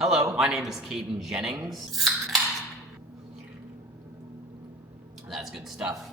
Hello, my name is Caden Jennings. That's good stuff.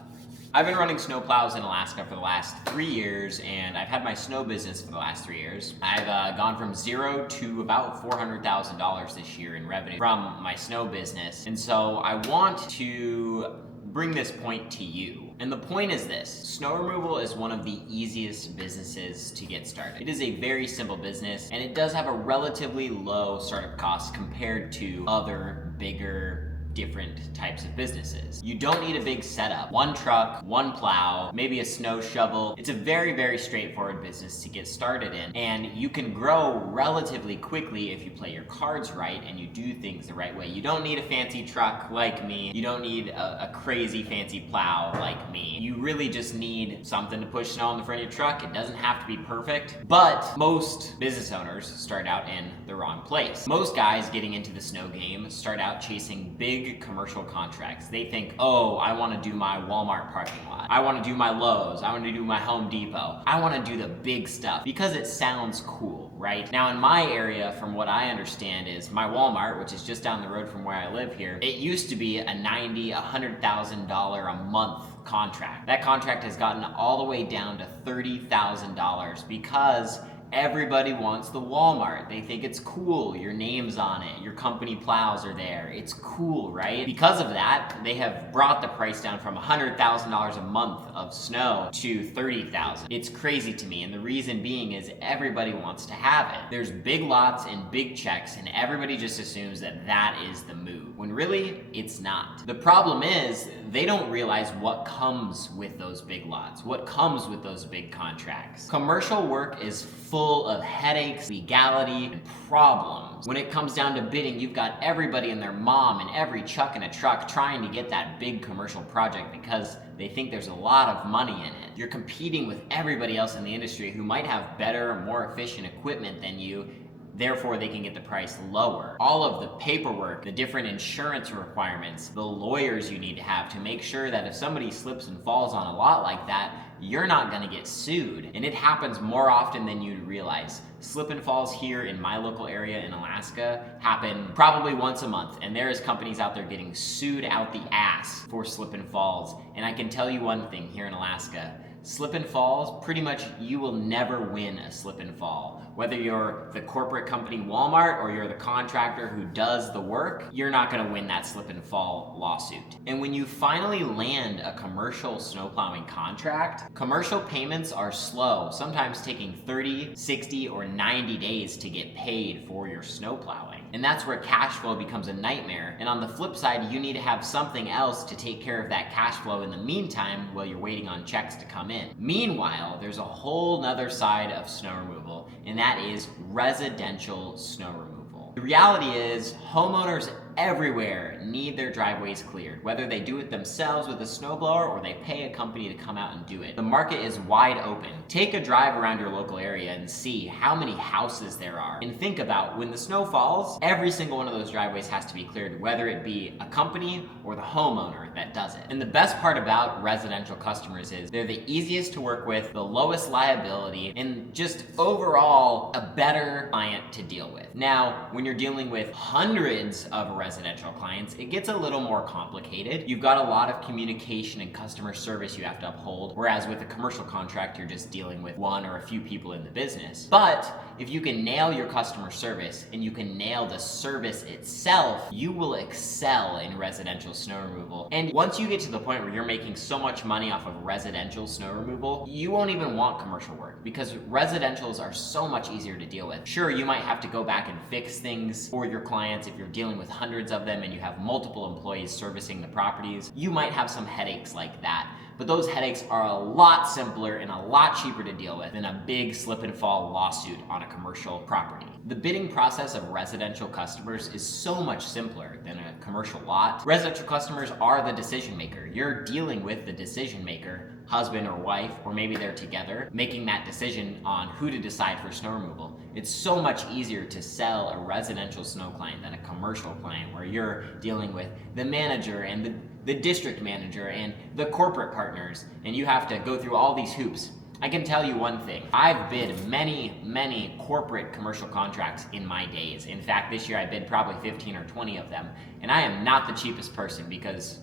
I've been running snowplows in Alaska for the last 3 years, and I've had my snow business for the last 3 years. I've gone from zero to about $400,000 this year in revenue from my snow business. And so I want to bring this point to you. And the point is this: snow removal is one of the easiest businesses to get started. It is a very simple business, and it does have a relatively low startup cost compared to other bigger different types of businesses. You don't need a big setup. One truck, one plow, maybe a snow shovel. It's a very, very straightforward business to get started in, and you can grow relatively quickly if you play your cards right and you do things the right way. You don't need a fancy truck like me. You don't need a crazy fancy plow like me. You really just need something to push snow on the front of your truck. It doesn't have to be perfect, but most business owners start out in the wrong place. Most guys getting into the snow game start out chasing big commercial contracts. They think, oh, I want to do my Walmart parking lot. I want to do my Lowe's. I want to do my Home Depot. I want to do the big stuff because it sounds cool, right? Now in my area, from what I understand, is my Walmart, which is just down the road from where I live here, it used to be a $90,000, $100,000 a month contract. That contract has gotten all the way down to $30,000 because everybody wants the Walmart. They think it's cool. Your name's on it. Your company plows are there. It's cool, right? Because of that, they have brought the price down from $100,000 a month of snow to $30,000. It's crazy to me, and the reason being is everybody wants to have it. There's big lots and big checks, and everybody just assumes that that is the move, when really, it's not. The problem is, they don't realize what comes with those big lots, what comes with those big contracts. Commercial work is full of headaches, legality, and problems. When it comes down to bidding, you've got everybody and their mom and every chuck in a truck trying to get that big commercial project because they think there's a lot of money in it. You're competing with everybody else in the industry who might have better, more efficient equipment than you. Therefore, they can get the price lower. All of the paperwork, the different insurance requirements, the lawyers you need to have to make sure that if somebody slips and falls on a lot like that, you're not gonna get sued. And it happens more often than you'd realize. Slip and falls here in my local area in Alaska happen probably once a month, and there is companies out there getting sued out the ass for slip and falls. And I can tell you one thing here in Alaska: slip and falls, pretty much you will never win a slip and fall. Whether you're the corporate company Walmart or you're the contractor who does the work, you're not gonna win that slip and fall lawsuit. And when you finally land a commercial snowplowing contract, commercial payments are slow, sometimes taking 30, 60, or 90 days to get paid for your snowplowing. And that's where cash flow becomes a nightmare. And on the flip side, you need to have something else to take care of that cash flow in the meantime while you're waiting on checks to come in. Meanwhile, there's a whole nother side of snow removal, and that is residential snow removal. The reality is, homeowners everywhere need their driveways cleared, whether they do it themselves with a snowblower or they pay a company to come out and do it. The market is wide open. Take a drive around your local area and see how many houses there are. And think about when the snow falls, every single one of those driveways has to be cleared, whether it be a company or the homeowner that does it. And the best part about residential customers is they're the easiest to work with, the lowest liability, and just overall a better client to deal with. Now, when you're dealing with hundreds of residential clients, it gets a little more complicated. You've got a lot of communication and customer service you have to uphold, whereas with a commercial contract, you're just dealing with one or a few people in the business. But if you can nail your customer service and you can nail the service itself, you will excel in residential snow removal. And once you get to the point where you're making so much money off of residential snow removal, you won't even want commercial work because residentials are so much easier to deal with. Sure, you might have to go back and fix things for your clients if you're dealing with hundreds of them and you have multiple employees servicing the properties. You might have some headaches like that. But those headaches are a lot simpler and a lot cheaper to deal with than a big slip and fall lawsuit on a commercial property. The bidding process of residential customers is so much simpler than a commercial lot. Residential customers are the decision maker. You're dealing with the decision maker, husband or wife, or maybe they're together, making that decision on who to decide for snow removal. It's so much easier to sell a residential snow client than a commercial client where you're dealing with the manager and the district manager and the corporate partners, and you have to go through all these hoops. I can tell you one thing. I've bid many corporate commercial contracts in my days. In fact, this year I bid probably 15 or 20 of them. And I am not the cheapest person because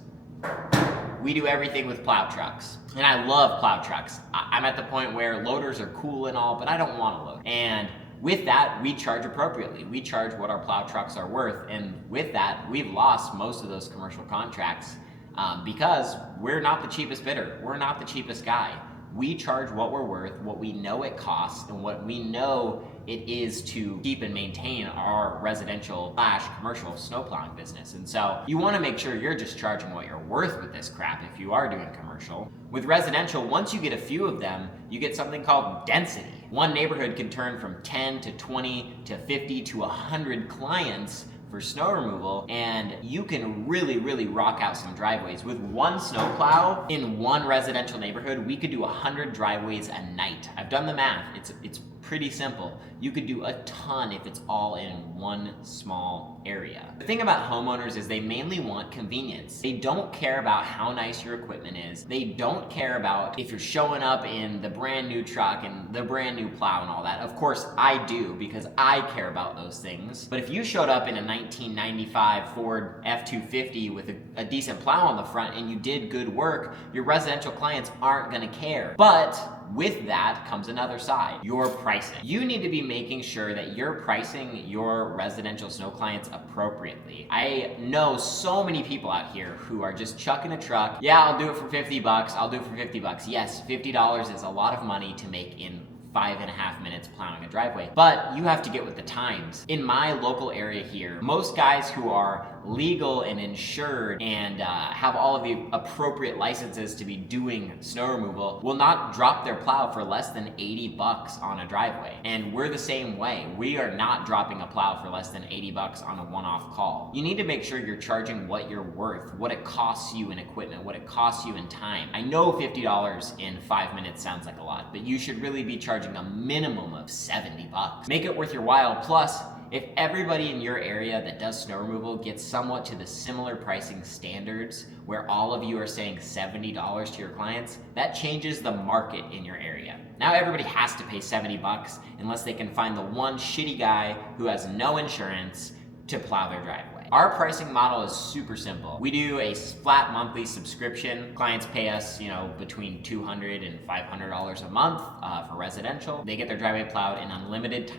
we do everything with plow trucks. And I love plow trucks. I'm at the point where loaders are cool and all, but I don't want a loader. And with that, we charge appropriately. We charge what our plow trucks are worth. And with that, we've lost most of those commercial contracts because we're not the cheapest bidder. We're not the cheapest guy. We charge what we're worth, what we know it costs, and what we know it is to keep and maintain our residential / commercial snowplowing business. And so you want to make sure you're just charging what you're worth with this crap if you are doing commercial. With residential, once you get a few of them, you get something called density. One neighborhood can turn from 10 to 20 to 50 to 100 clients for snow removal, and you can really rock out some driveways. With one snowplow in one residential neighborhood, we could do 100 driveways a night. I've done the math. It's pretty simple. You could do a ton if it's all in one small area. The thing about homeowners is they mainly want convenience. They don't care about how nice your equipment is. They don't care about if you're showing up in the brand new truck and the brand new plow and all that. Of course, I do because I care about those things. But if you showed up in a 1995 Ford F-250 with a decent plow on the front and you did good work, your residential clients aren't gonna care. But with that comes another side, your pricing. You need to be making sure that you're pricing your residential snow clients appropriately. I know so many people out here who are just chucking a truck. Yeah, I'll do it for 50 bucks. I'll do it for 50 bucks. Yes, $50 is a lot of money to make in 5.5 minutes plowing a driveway, but you have to get with the times. In my local area here, most guys who are legal and insured and have all of the appropriate licenses to be doing snow removal will not drop their plow for less than 80 bucks on a driveway. And we're the same way. We are not dropping a plow for less than 80 bucks on a one-off call. You need to make sure you're charging what you're worth, what it costs you in equipment, what it costs you in time. I know $50 in 5 minutes sounds like a lot, but you should really be charging a minimum of 70 bucks. Make it worth your while. Plus, if everybody in your area that does snow removal gets somewhat to the similar pricing standards where all of you are saying $70 to your clients, that changes the market in your area. Now everybody has to pay 70 bucks unless they can find the one shitty guy who has no insurance to plow their driveway. Our pricing model is super simple. We do a flat monthly subscription. Clients pay us, between $200 and $500 a month for residential. They get their driveway plowed an unlimited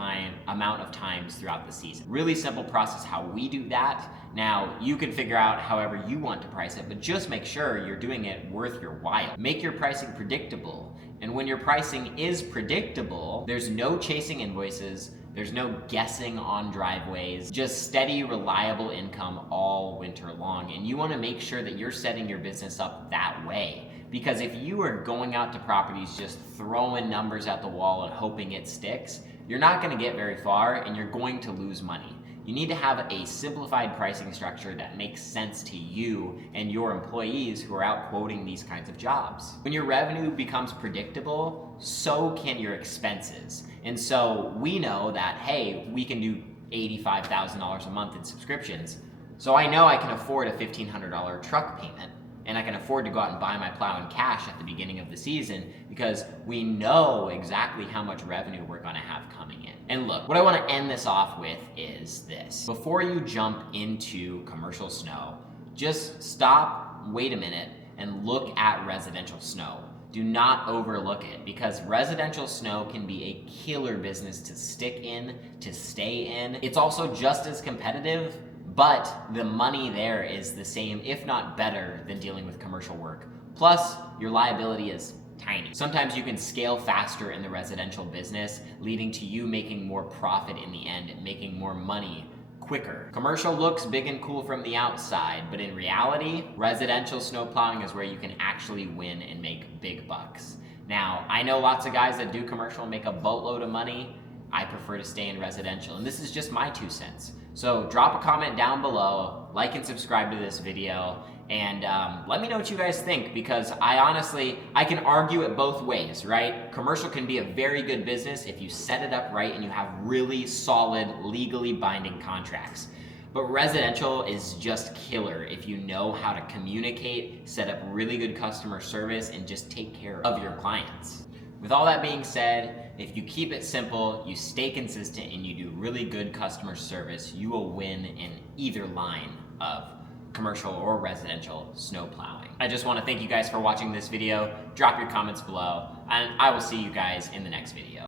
amount of times throughout the season. Really simple process how we do that. Now, you can figure out however you want to price it, but just make sure you're doing it worth your while. Make your pricing predictable. And when your pricing is predictable, there's no chasing invoices, there's no guessing on driveways, just steady, reliable income all winter long. And you wanna make sure that you're setting your business up that way. Because if you are going out to properties just throwing numbers at the wall and hoping it sticks, you're not gonna get very far and you're going to lose money. You need to have a simplified pricing structure that makes sense to you and your employees who are out quoting these kinds of jobs. When your revenue becomes predictable, so can your expenses. And so we know that, hey, we can do $85,000 a month in subscriptions. So I know I can afford a $1,500 truck payment, and I can afford to go out and buy my plow in cash at the beginning of the season because we know exactly how much revenue we're gonna have coming in. And look, what I wanna end this off with is this. Before you jump into commercial snow, just stop, wait a minute, and look at residential snow. Do not overlook it because residential snow can be a killer business to stick in, to stay in. It's also just as competitive, but the money there is the same, if not better, than dealing with commercial work. Plus, your liability is tiny. Sometimes you can scale faster in the residential business, leading to you making more profit in the end and making more money quicker. Commercial looks big and cool from the outside, but in reality, residential snow plowing is where you can actually win and make big bucks. Now, I know lots of guys that do commercial and make a boatload of money. I prefer to stay in residential, and this is just my 2 cents. So drop a comment down below, like and subscribe to this video, and let me know what you guys think, because I can argue it both ways, right? Commercial can be a very good business if you set it up right and you have really solid, legally binding contracts. But residential is just killer if you know how to communicate, set up really good customer service, and just take care of your clients. With all that being said, if you keep it simple, you stay consistent, and you do really good customer service, you will win in either line of commercial or residential snow plowing. I just want to thank you guys for watching this video. Drop your comments below, and I will see you guys in the next video.